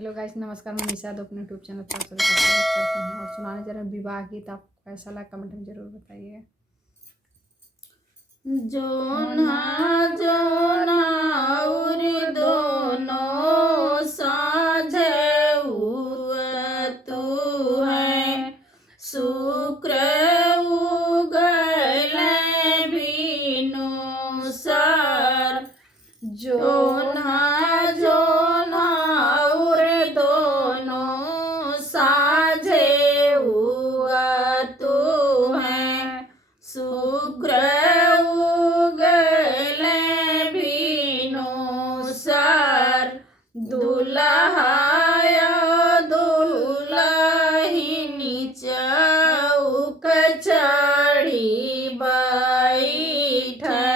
Hello guys, नमस्कार। मैं निशा अपने यूट्यूब चैनल पर आप सभी का स्वागत करती हूँ और सुनाने जा रहे हैं विवाह गीत। आपको कैसा लगा कमेंट में जरूर बताइए। जोना जोना उर दोनों साझे तू है शुक्र उगल बीनु सर जोना जोना उर दोनों साझे तू है शुक्र दुल्हाया दुल्हिनी चौक चढ़ी बैठे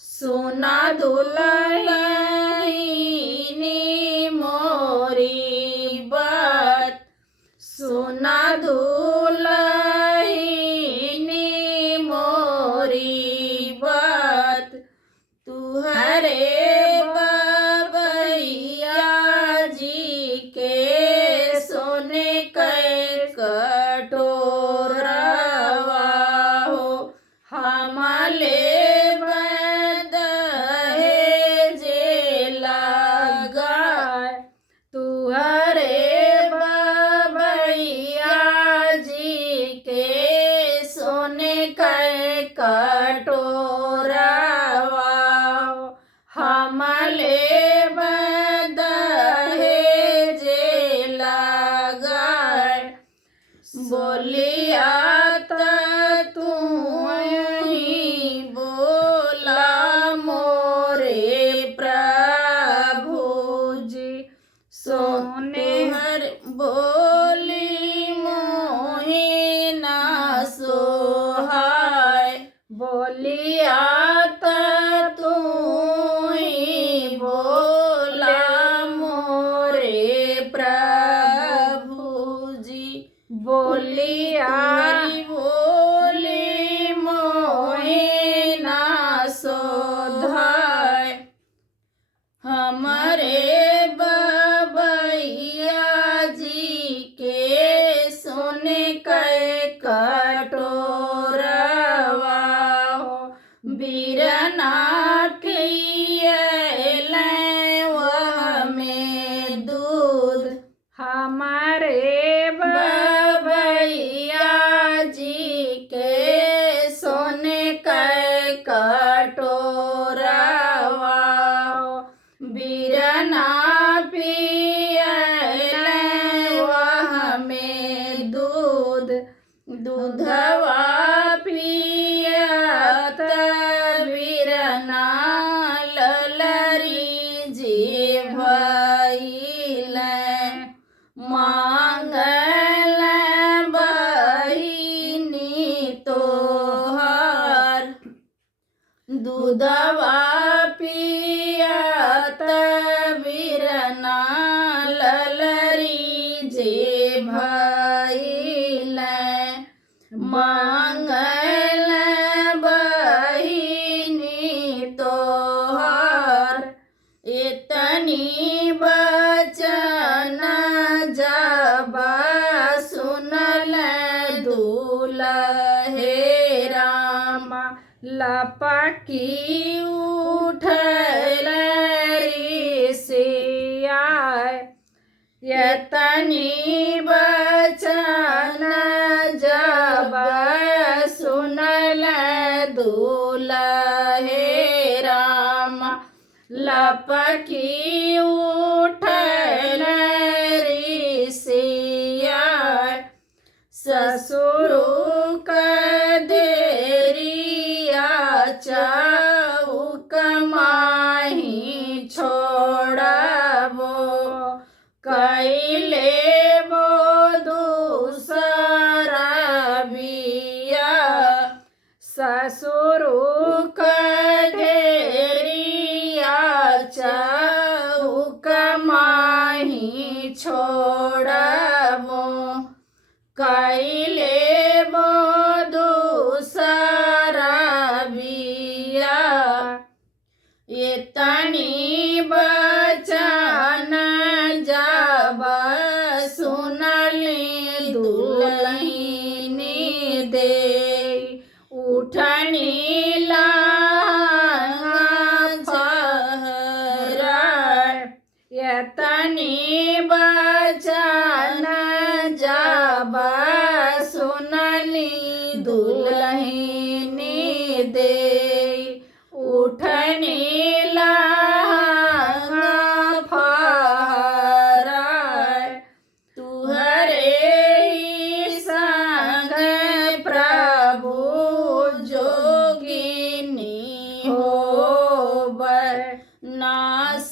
सोना दुल्हनी मोरी बात सोना दुल्हनी मोरी बात तुहरे बोलिया तू ही बोला मोरे प्रभु जी सोने हर बोली मोहि ना सोहाय बोलिया तू ही बोला मोरे प्रभु जी बोलिया बोली मोहि ना सोधाय हमारे बबैया जी के सोने के कटोरवा हो बीरना पियले वह में दूध हमारे बीरना पियले वह में दूध दूधवा पियत बीरना ललरी जी भइले मांगल बहिनी तोहर दूधवा पियत बीरना ललरी जे भइले मांगल बहिनी तोहर इतनी बचन जब सुनल दूल्हे रामा लपकी उठल ऋषियाय यतनी बचन जब सुनल दूल्हे राम लपकी उठल ऋषियाय ससुरु चौक माही छोड़बो कैले बो दूसरा बिया ससुरु ढेरिया चौक माही छोड़बो कैले बो इतनी बचन जब सुनी बचन जब सुनली दुल्हनी दे उठनी लहंगा फहराए तुहरे ही संग प्रभु जोगिनी होबै ना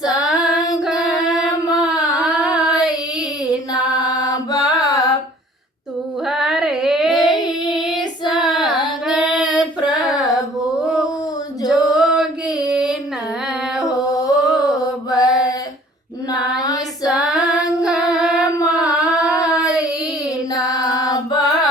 संग माई ना बाप तुहरे ही संग प्रभु जोगिन होबै ना संग माई ना बाप